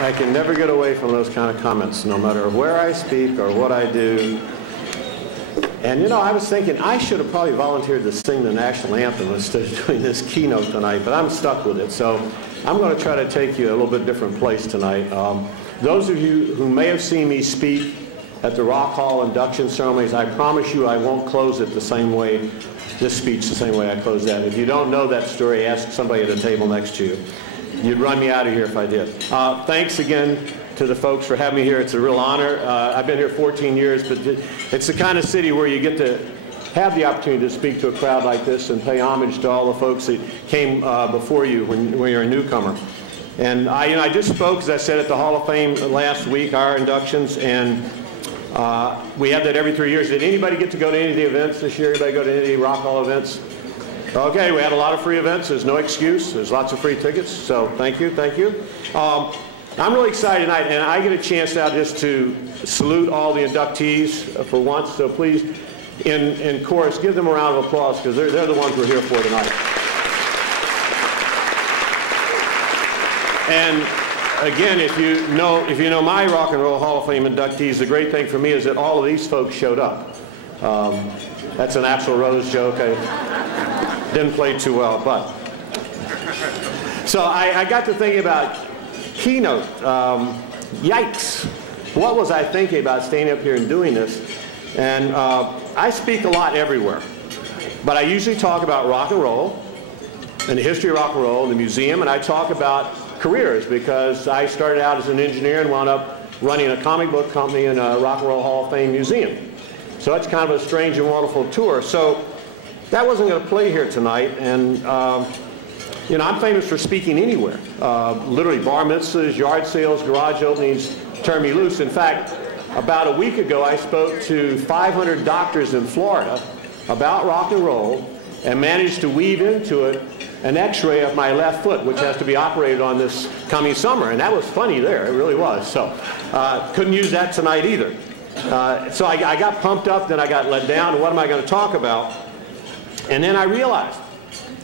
I can never get away from those kind of comments, no matter where I speak or what I do. And you know, I was thinking I should have probably volunteered to sing the national anthem instead of doing this keynote tonight, but I'm stuck with it. So I'm going to try to take you a little bit different place tonight. Those of you who may have seen me speak at the Rock Hall induction ceremonies, I promise you I won't close it the same way, this speech the same way I closed that. If you don't know that story, ask somebody at the table next to you. You'd run me out of here if I did. Thanks again to the folks for having me here. It's a real honor. I've been here 14 years, but it's the kind of city where you get to have the opportunity to speak to a crowd like this and pay homage to all the folks that came before you when you're a newcomer. And I just spoke, as I said, at the Hall of Fame last week, our inductions, and we have that every 3 years. Did anybody get to go to any of the events this year? Anybody go to any of the Rock Hall events? Okay, we had a lot of free events. There's no excuse. There's lots of free tickets. So thank you, thank you. I'm really excited tonight, and I get a chance now just to salute all the inductees for once. So please, in chorus, give them a round of applause because they're the ones we're here for tonight. And again, if you know my Rock and Roll Hall of Fame inductees, the great thing for me is that all of these folks showed up. That's an Axl Rose joke. I didn't play too well, but. So I got to thinking about keynote. Yikes. What was I thinking about standing up here and doing this? And I speak a lot everywhere. But I usually talk about rock and roll and the history of rock and roll, the museum, and I talk about careers because I started out as an engineer and wound up running a comic book company and a Rock and Roll Hall of Fame museum. So it's kind of a strange and wonderful tour. So that wasn't going to play here tonight. And you know, I'm famous for speaking anywhere. Literally bar mitzvahs, yard sales, garage openings, turn me loose. In fact, about a week ago, I spoke to 500 doctors in Florida about rock and roll and managed to weave into it an x-ray of my left foot, which has to be operated on this coming summer. And that was funny there, it really was. So couldn't use that tonight either. So I got pumped up, then I got let down, and what am I going to talk about? And then I realized,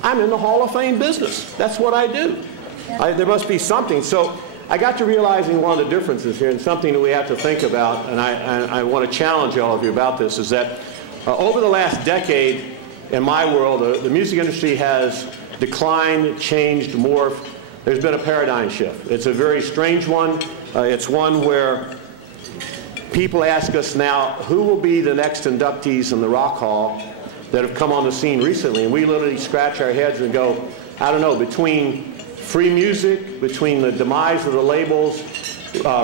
I'm in the Hall of Fame business. That's what I do. There must be something. So I got to realizing one of the differences here, and something that we have to think about, and I want to challenge all of you about this, is that over the last decade, in my world, the music industry has declined, changed, morphed. There's been a paradigm shift. It's a very strange one. It's one where people ask us now, who will be the next inductees in the Rock Hall that have come on the scene recently? And we literally scratch our heads and go, I don't know, between free music, between the demise of the labels,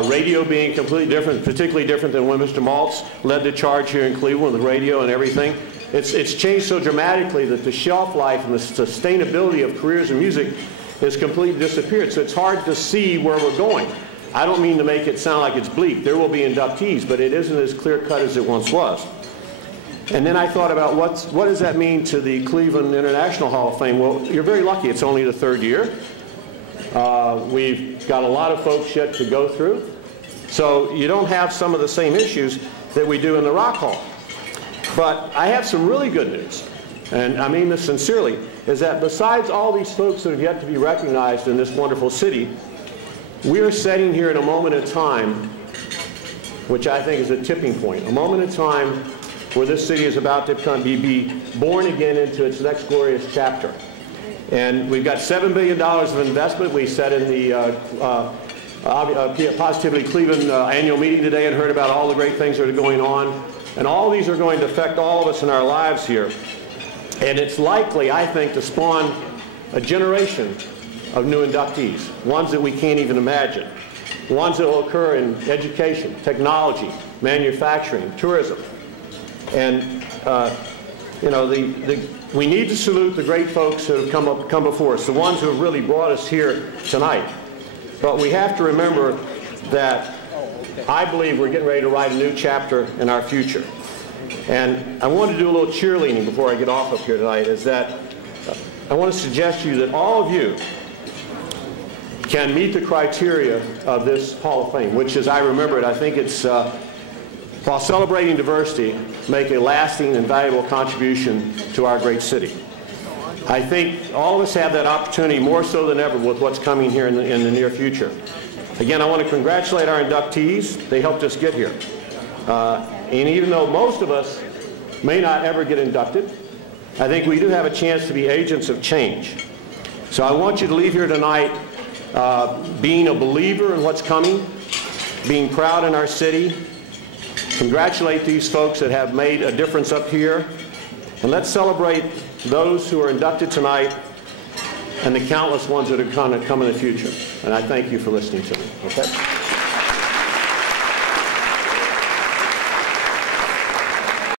radio being completely different, particularly different than when Mr. Maltz led the charge here in Cleveland with radio and everything. It's changed so dramatically that the shelf life and the sustainability of careers in music has completely disappeared. So it's hard to see where we're going. I don't mean to make it sound like it's bleak. There will be inductees, but it isn't as clear-cut as it once was. And then I thought about what does that mean to the Cleveland International Hall of Fame? Well, you're very lucky. It's only the third year. We've got a lot of folks yet to go through. So you don't have some of the same issues that we do in the Rock Hall. But I have some really good news, and I mean this sincerely, is that besides all these folks that have yet to be recognized in this wonderful city, we are sitting here in a moment in time, which I think is a tipping point, a moment in time where this city is about to be born again into its next glorious chapter. And we've got $7 billion of investment. We sat in the Positively Cleveland annual meeting today and heard about all the great things that are going on. And all these are going to affect all of us in our lives here. And it's likely, I think, to spawn a generation of new inductees, ones that we can't even imagine, ones that will occur in education, technology, manufacturing, tourism. And you know, we need to salute the great folks who have come before us, the ones who have really brought us here tonight. But we have to remember that I believe we're getting ready to write a new chapter in our future. And I want to do a little cheerleading before I get off up here tonight, is that I want to suggest to you that all of you can meet the criteria of this Hall of Fame, which, as I remember it, I think it's, while celebrating diversity, make a lasting and valuable contribution to our great city. I think all of us have that opportunity more so than ever with what's coming here in the near future. Again, I want to congratulate our inductees. They helped us get here. And even though most of us may not ever get inducted, I think we do have a chance to be agents of change. So I want you to leave here tonight being a believer in what's coming, being proud in our city. Congratulate these folks that have made a difference up here. And let's celebrate those who are inducted tonight and the countless ones that are going to come in the future. And I thank you for listening to me. Okay?